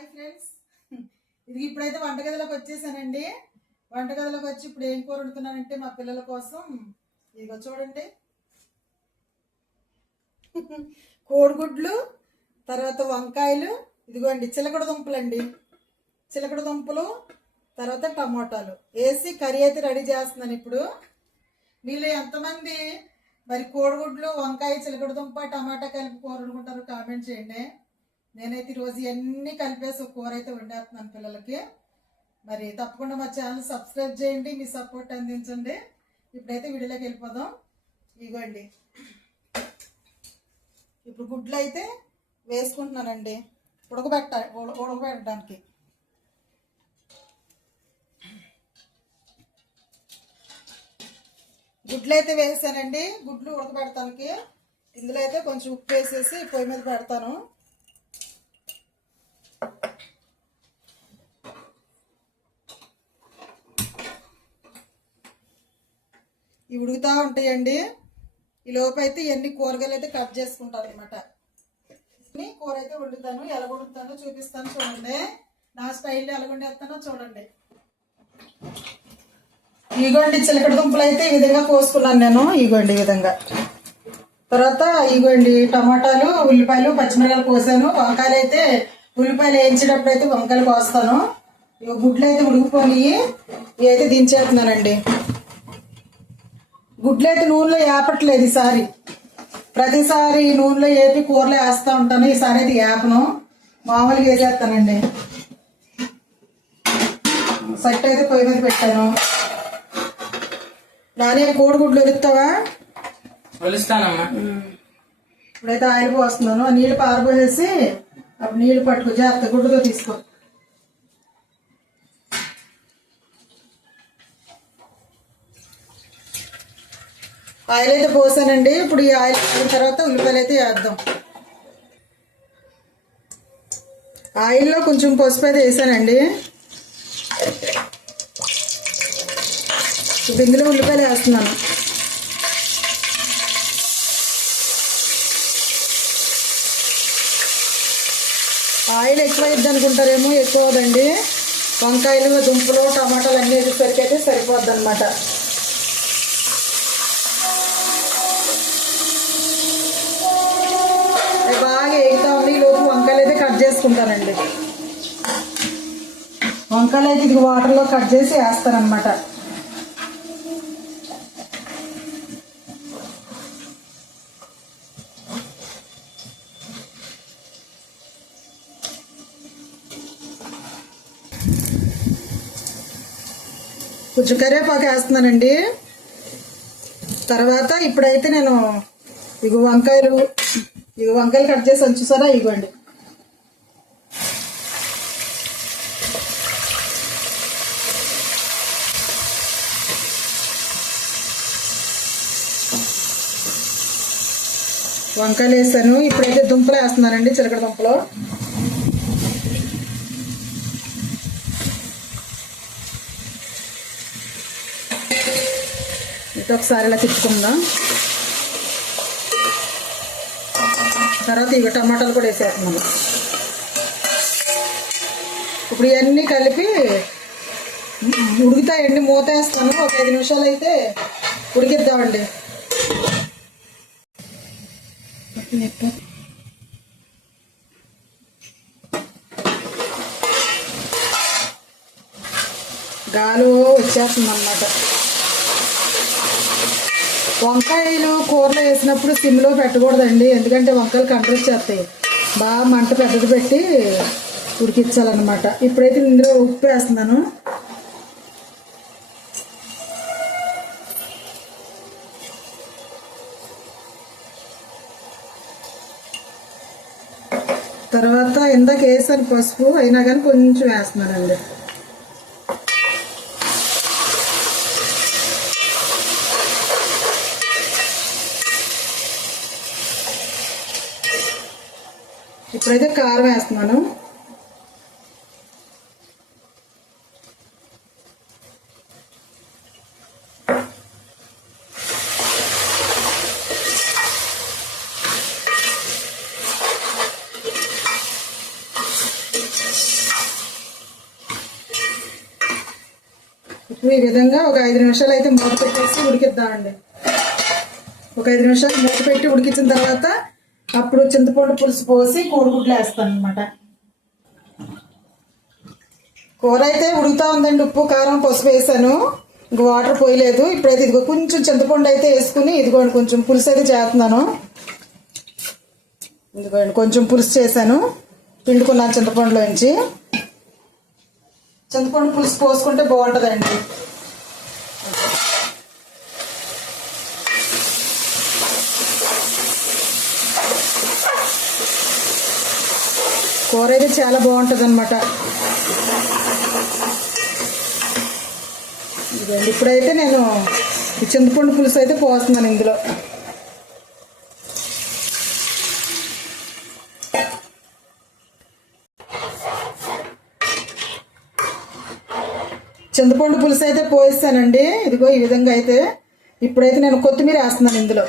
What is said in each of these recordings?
Hi friends. ఇది ఇప్పుడైతే వంటగదిలోకి వచ్చేసానండి. వంటగదిలోకి వచ్చి ఇప్పుడు ఏం కూర వండుతున్నానంటే మా పిల్లల కోసం ఇదిగో చూడండి. కోడిగుడ్లు తర్వాత వంకాయలు ఇదిగోండి చిలకడ దుంపలండి. చిలకడ దుంపలు తర్వాత టమోటాలు. వేసి కర్రీ అయితే రెడీ చేస్తున్నాను ఇప్పుడు. మీలో ఎంతమంది మరి కోడిగుడ్లు వంకాయ చిలకడ దుంప టమాటా కలిపి కూర వండుకుంటారు కామెంట్ చేయండి. నేనైతే ఈరోజు ఇవన్నీ కలిపేసి కూర అయితే వండేస్తున్నాను పిల్లలకి. మరి తప్పకుండా మా ఛానల్ సబ్స్క్రైబ్ చేయండి మీ సపోర్ట్ అందించండి. ఇప్పుడైతే వీడియోలోకి వెళ్ళిపోదాం. ఇగోండి. ఇప్పుడు గుడ్లు అయితే వేసుకుంటున్నానండి. ఉడకబెట్ట ఉడ- ఉడకబెట్టడానికి. గుడ్లు అయితే వేసానండి. గుడ్లు ఉడకబెడతానికి ఇందులో అయితే కొంచెం ఉప్పు వేసేసి పొయ్యి మీద పెడతాను. ఇవి ఉడుకుతూ ఉంటాయండి. ఈ లోపు అయితే ఇవన్నీ కూరగాయలు అయితే కట్ చేసుకుంటాను అనమాట కూర అయితే వండుతాను ఎలా వండుతానో చూపిస్తాను చూడండి. నా స్టైల్లో ఎలా వండేస్తానో చూడండి. ఇగోండి చిలకడ దుంపలు అయితే ఈ విధంగా కోసుకున్నాను నేను. ఇగోండి ఈ విధంగా. తర్వాత ఇగోండి టమాటాలు ఉల్లిపాయలు పచ్చిమిరకాయలు కోసాను. వంకాయలు అయితే ఉల్లిపాయలు వేయించేటప్పుడు అయితే వంకాయలు కోస్తాను. ఇవి గుడ్లు అయితే ఉడికిపోయి ఇవి అయితే దించేస్తున్నానండి. గుడ్లు అయితే నూనెలో వేపట్లేదు ఈసారి. ప్రతిసారి నూనెలో వేపి కూరలో వేస్తూ ఉంటాను. ఈసారి అయితే వేపను మామూలుగా వేసేస్తానండి. సెట్ అయితే పొయ్యి మీద పెట్టాను. నానే కోడిగుడ్లు వలుస్తావా కొలుస్తానమ్మా ఇప్పుడైతే ఆయిల్ పోస్తున్నాను. ఆ నీళ్ళు పారబోసేసి అప్పుడు నీళ్ళు పట్టుకో. జాగ్రత్త గుడ్డుతో తీసుకో. ఆయిల్ అయితే పోసానండి. ఇప్పుడు ఈ ఆయిల్ పోసిన తర్వాత ఉల్లిపాయలు అయితే వేద్దాం ఆయిల్లో కొంచెం పసుపు అయితే వేసానండి. ఇప్పుడు ఇందులో ఉల్లిపాయలు వేస్తున్నాను. ఆయిల్ ఎక్కువ అయింది అనుకుంటారేమో ఎక్కువ అవదండి వంకాయలు దుంపలు టమాటాలు అన్నీ వేసేసరికి అయితే సరిపోద్ది అనమాట బాగా ఎగుతా ఉంది ఈ లోపు వంకాయలు వేసుకుంటానండి వంకాయలు అయితే ఇది వాటర్లో కట్ చేసి వేస్తానమాట కొంచెం కరివేపాకు వేస్తున్నానండి. తర్వాత ఇప్పుడైతే నేను ఇగు వంకాయలు ఇగు వంకాయలు కట్ చేసి ఉంచుసారా ఇగోండి. వంకాయలు వేసాను ఇప్పుడైతే దుంపలు వేస్తున్నానండి చిలకడ దుంపలు. ఇటు ఒకసారి ఇలా తిప్పుకుందాం. తర్వాత ఇవి టమాటాలు కూడా వేసేస్తున్నాము ఇప్పుడు ఇవన్నీ కలిపి ఉడుకుతాయండి మూత వేస్తాను. ఒక ఐదు నిమిషాలు అయితే ఉడికిద్దామండి. గాలు వచ్చేస్తుందన్నమాట. వంకాయలు కూరలో వేసినప్పుడు సిమ్లో పెట్టకూడదండి ఎందుకంటే వంకాయలు కంట్రోల్ చేస్తాయి. బాగా మంట పెద్దది పెట్టి ఉడికించాలన్నమాట. ఇప్పుడైతే ఇందులో ఉప్పు వేస్తున్నాను. తర్వాత ఇందాక వేసాను పసుపు అయినా కానీ కొంచెం వేస్తున్నానండి ఇప్పుడైతే కారం వేస్తున్నాను. ఈ విధంగా ఒక ఐదు నిమిషాలు అయితే మూత పెట్టేసి ఉడికిద్దామండి. ఒక ఐదు నిమిషాలు మూత పెట్టి ఉడికించిన తర్వాత అప్పుడు చింతపండు పులుసు పోసి కోడిగుడ్లు వేస్తాను అనమాట కూర అయితే ఉడుకుతా ఉందండి. ఉప్పు కారం పసుపు వేసాను. ఇంక వాటర్ పోయలేదు. ఇప్పుడైతే ఇదిగో కొంచెం చింతపండు అయితే వేసుకుని ఇదిగోండి కొంచెం పులుసు అయితే చేస్తున్నాను. ఇదిగోండి కొంచెం పులుసు చేశాను. పిండుకున్నాను చింతపండులోంచి. చింతపండు పులుసు పోసుకుంటే బాగుంటుందండి. కూర అయితే చాలా బాగుంటుంది అనమాట ఇదండి ఇప్పుడైతే నేను చింతపండు పులుసు అయితే పోస్తున్నాను ఇందులో. చింతపండు పులుసు అయితే పోయిస్తానండి. ఇదిగో ఈ విధంగా అయితే ఇప్పుడైతే నేను కొత్తిమీర వేస్తున్నాను ఇందులో.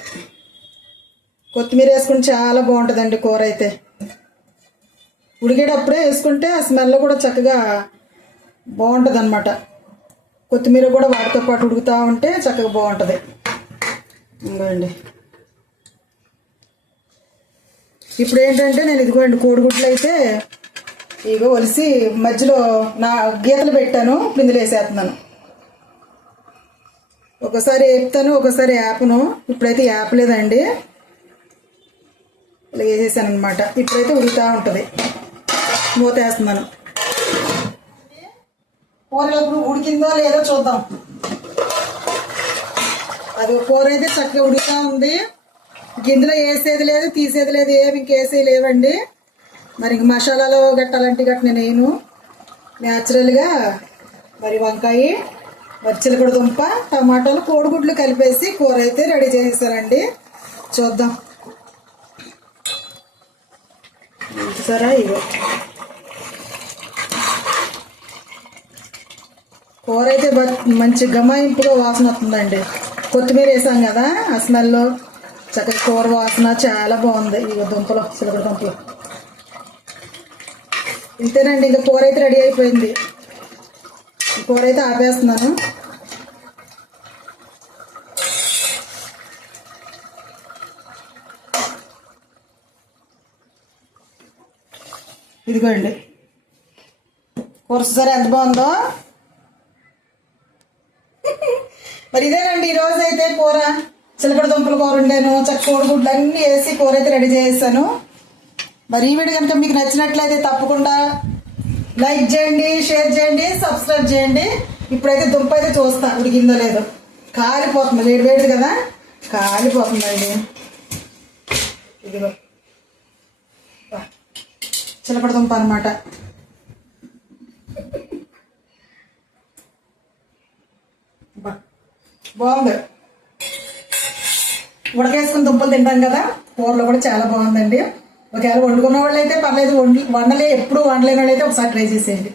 కొత్తిమీర వేసుకుంటే చాలా బాగుంటుందండి కూర అయితే. ఉడికేటప్పుడే వేసుకుంటే ఆ స్మెల్ కూడా చక్కగా బాగుంటుంది అనమాట కొత్తిమీర కూడా వాటితో పాటు ఉడుకుతూ ఉంటే చక్కగా బాగుంటుంది. ఇంకోండి ఇప్పుడు ఏంటంటే నేను ఇదిగోండి కోడిగుడ్లు అయితే ఇగో ఒలిసి మధ్యలో నా గీతలు పెట్టాను పిందులు వేసేస్తున్నాను. ఒకసారి వేపుతాను ఒకసారి యాప్ను ఇప్పుడైతే యాపలేదండి ఇలా వేసేసాను అనమాట ఇప్పుడైతే ఉడుకుతూ ఉంటుంది. మూత వేస్తున్నాను. కూర ఇప్పుడు ఉడికిందో లేదో చూద్దాం. అది కూర అయితే చక్కగా ఉడుకుతూ ఉంది. గిన్నెలో వేసేది లేదు తీసేది లేదు ఏమి ఇంకేసేది లేవండి. మరి ఇంక మసాలాలు గట్ట అలాంటి గట్ట నేను వేయను. న్యాచురల్గా మరి వంకాయ మరి చిలకడ దుంప టమాటాలు కోడిగుడ్లు కలిపేసి కూర అయితే రెడీ చేసేసారండి. చూద్దాం. సరే ఇగో. కూర అయితే బ- మంచి గమాయింపుగా వాసన వస్తుందండి. కొత్తిమీర వేసాం కదా ఆ స్మెల్ చక్కగా కూర వాసన చాలా బాగుంది. ఇగో దుంపలు చిలకడ దుంపలు. ఇంతేనండి ఇంకా కూర అయితే రెడీ అయిపోయింది. కూర అయితే ఆపేస్తున్నాను. ఇదిగోండి. కూర సరే ఎంత బాగుందో? మరి ఇదేనండి ఈరోజు అయితే కూర. చిలకడ దుంపల కూర ఉండాను చక్క కోడిగుడ్లు అన్నీ వేసి కూర అయితే రెడీ చేసేసాను. మరి ఈ వీడియో కనుక మీకు నచ్చినట్లయితే తప్పకుండా లైక్ చేయండి షేర్ చేయండి సబ్స్క్రైబ్ చేయండి. ఇప్పుడైతే దుంప అయితే చూస్తా ఉడికిందో లేదో. కాలిపోతుంది వేడి వేడిది కదా? కాలిపోతుందండి. ఇదిగో. చిలపడ దుంప అనమాట బాగుంది. ఉడకేసుకుని దుంపలు తింటాం కదా? కూరలో కూడా చాలా బాగుందండి. ఒకవేళ వండుకున్న వాళ్ళు అయితే పర్లేదు వండి వండలే ఎప్పుడు వండలేని వాళ్ళు అయితే ఒకసారి ట్రై చేసేయండి.